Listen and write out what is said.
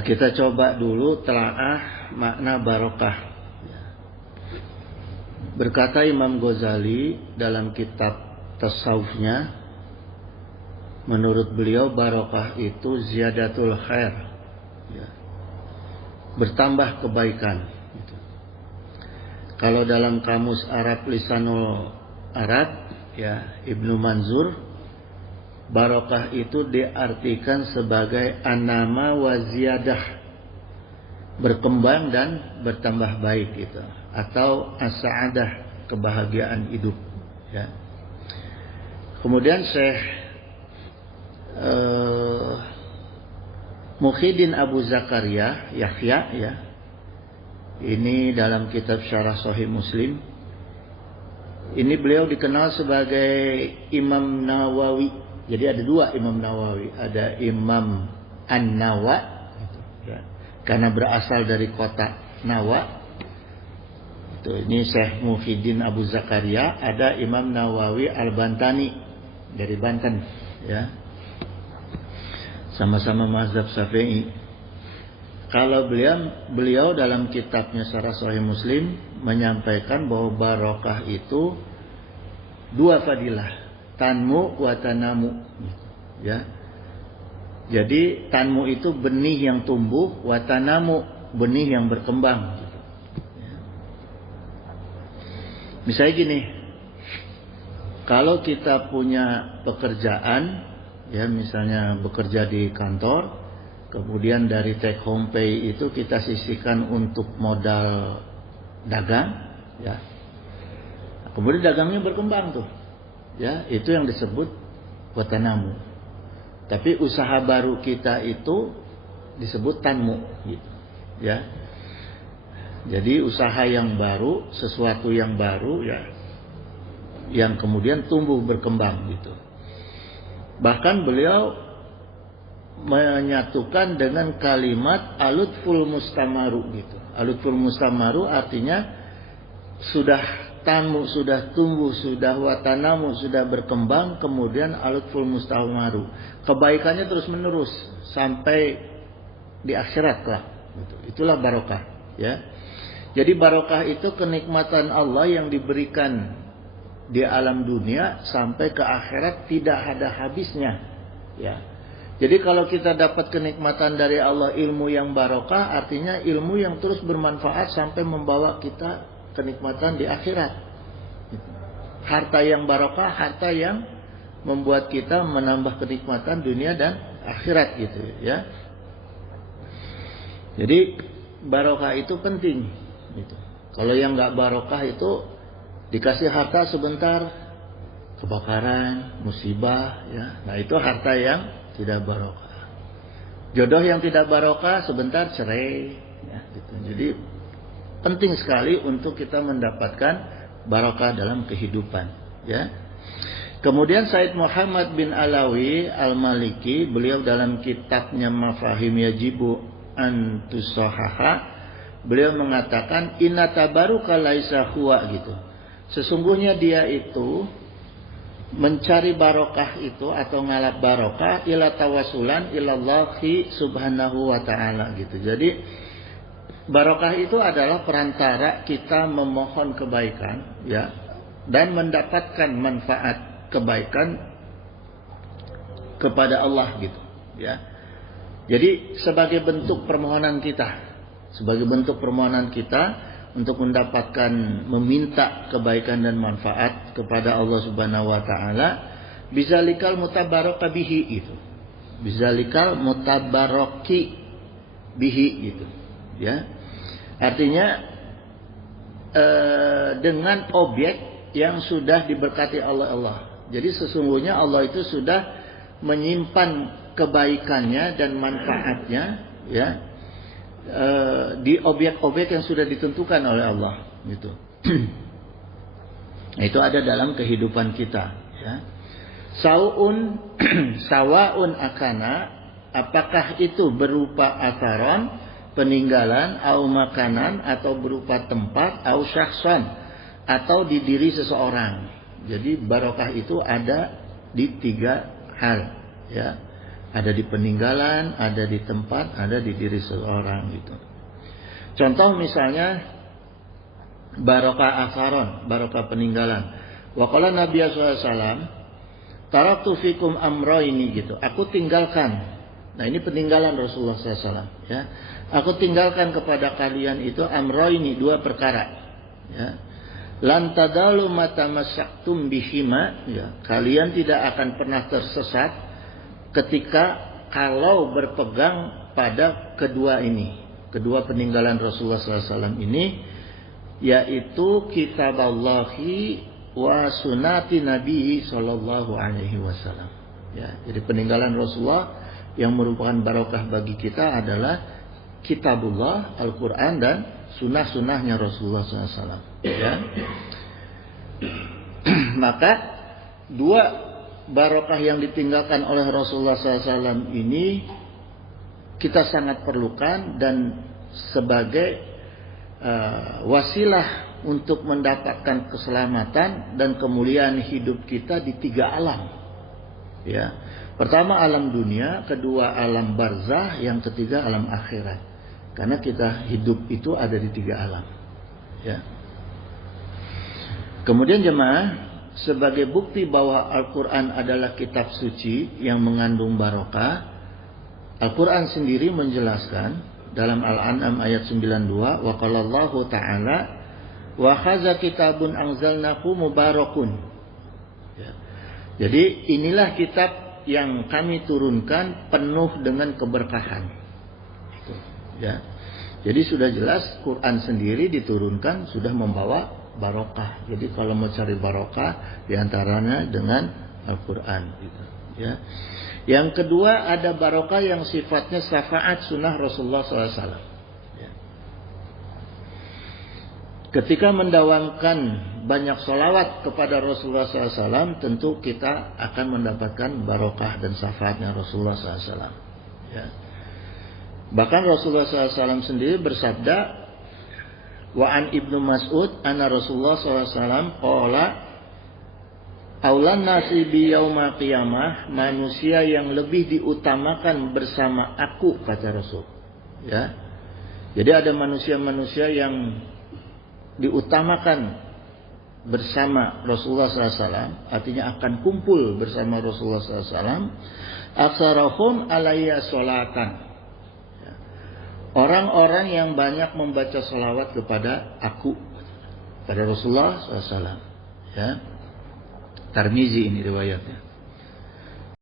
Kita coba dulu telaah makna barokah. Berkata Imam Ghazali dalam kitab tasawufnya, menurut beliau barokah itu ziyadatul khair, bertambah kebaikan. Kalau dalam kamus Arab Lisanul Arab, Ibnu Manzur, barokah itu diartikan sebagai anama wa ziyadah, berkembang dan bertambah baik gitu, atau as-sa'adah, kebahagiaan hidup. Kemudian Syekh Muhyiddin Abu Zakaria Yahya, ini dalam kitab Syarah Sahih Muslim, ini beliau dikenal sebagai Imam Nawawi. Jadi ada dua Imam Nawawi, ada Imam An-Nawa, karena berasal dari kota Nawa. Ini Syekh Muhyiddin Abu Zakaria. Ada Imam Nawawi Al-Bantani dari Banten, sama-sama mazhab Syafi'i. Kalau beliau dalam kitabnya Syarah Sahih Muslim menyampaikan bahwa barokah itu dua fadilah, tanmu wa tanamu, Jadi tanmu itu benih yang tumbuh, wa tanamu benih yang berkembang. Misalnya gini, kalau kita punya pekerjaan, misalnya bekerja di kantor, kemudian dari take home pay itu kita sisihkan untuk modal dagang, kemudian dagangnya berkembang tuh, itu yang disebut watanamu. Tapi usaha baru kita itu disebut tanmu, Jadi usaha yang baru, sesuatu yang baru, yang kemudian tumbuh berkembang gitu. Bahkan beliau menyatukan dengan kalimat alutful mustamaru gitu. Alutful mustamaru artinya sudah tanmu, sudah tumbuh, sudah watanamu, sudah berkembang, kemudian alutful mustamaru. Kebaikannya terus menerus sampai di akhirat lah. Itulah barokah, Jadi barokah itu kenikmatan Allah yang diberikan di alam dunia sampai ke akhirat tidak ada habisnya, Jadi kalau kita dapat kenikmatan dari Allah, ilmu yang barokah, artinya ilmu yang terus bermanfaat sampai membawa kita kenikmatan di akhirat. Harta yang barokah, harta yang membuat kita menambah kenikmatan dunia dan akhirat gitu, Jadi barokah itu penting gitu. Kalau yang nggak barokah itu dikasih harta sebentar kebakaran, musibah, Nah itu harta yang tidak barokah. Jodoh yang tidak barokah sebentar cerai, gitu. Jadi penting sekali untuk kita mendapatkan barokah dalam kehidupan, Kemudian Said Muhammad bin Alawi Al-Maliki, beliau dalam kitabnya Mafahim Yajibu an Tusahaha, beliau mengatakan inna tabaruka laisa huwa gitu. Sesungguhnya dia itu mencari barokah itu atau ngalap barokah ila tawasulan ilallahi subhanahu wa ta'ala gitu. Jadi barokah itu adalah perantara kita memohon kebaikan, dan mendapatkan manfaat kebaikan kepada Allah gitu, Jadi sebagai bentuk permohonan kita untuk mendapatkan, meminta kebaikan dan manfaat kepada Allah Subhanahu wa taala, bizalikal mutabaraka bihi itu. Bizalikal mutabaraki bihi gitu, Artinya dengan objek yang sudah diberkati Allah. Jadi sesungguhnya Allah itu sudah menyimpan kebaikannya dan manfaatnya, di objek-objek yang sudah ditentukan oleh Allah gitu. Itu ada dalam kehidupan kita, sawaun akana, apakah itu berupa asaron, peninggalan, au makanan, atau berupa tempat, au syakhsan, atau di diri seseorang. Jadi barokah itu ada di tiga hal, Ada di peninggalan, ada di tempat, ada di diri seseorang gitu. Contoh misalnya barokah aksaron, barokah peninggalan. Wa qala Nabi sallallahu alaihi wasallam, taraktu fikum amroini gitu. Aku tinggalkan. Nah, ini peninggalan Rasulullah SAW. Ya, aku tinggalkan kepada kalian itu amroini, dua perkara. Ya, lan tadalu matamassaktum bihima. Ya, kalian tidak akan pernah tersesat ketika kalau berpegang pada kedua ini, kedua peninggalan Rasulullah SAW ini, yaitu kitaballahi wa sunati Nabi sallallahu alaihi wasallam. Ya, jadi peninggalan Rasulullah yang merupakan barokah bagi kita adalah kitabullah, Al-Quran, dan sunnah-sunnahnya Rasulullah SAW. Ya. Maka dua barokah yang ditinggalkan oleh Rasulullah SAW ini kita sangat perlukan dan sebagai wasilah untuk mendapatkan keselamatan dan kemuliaan hidup kita di tiga alam. Ya. Pertama alam dunia, kedua alam barzah, yang ketiga alam akhirat. Karena kita hidup itu ada di tiga alam. Ya. Kemudian jemaah, sebagai bukti bahwa Al-Quran adalah kitab suci yang mengandung barokah, Al-Quran sendiri menjelaskan dalam Al-An'am ayat 92, wa qalallahu ta'ala wa khaza kitabun anzalnahu mubarakun. Ya. Jadi inilah kitab yang kami turunkan penuh dengan keberkahan. Itu, ya. Jadi sudah jelas Quran sendiri diturunkan sudah membawa barokah. Jadi kalau mau cari barokah diantaranya dengan Al-Quran. Gitu, ya. Yang kedua ada barokah yang sifatnya syafaat sunnah Rasulullah SAW. Ketika mendawamkan banyak sholawat kepada Rasulullah SAW, tentu kita akan mendapatkan barokah dan syafaatnya Rasulullah SAW. Ya. Bahkan Rasulullah SAW sendiri bersabda, wa an Ibnu Mas'ud anna Rasulullah SAW qala aulan nasi bi yaumil qiyamah, manusia yang lebih diutamakan bersama aku, kata Rasul. Ya. Jadi ada manusia-manusia yang diutamakan bersama Rasulullah SAW, artinya akan kumpul bersama Rasulullah SAW. Aksarahum alayya sholatan, orang-orang yang banyak membaca salawat kepada aku, pada Rasulullah SAW. Ya. Tirmizi ini riwayatnya.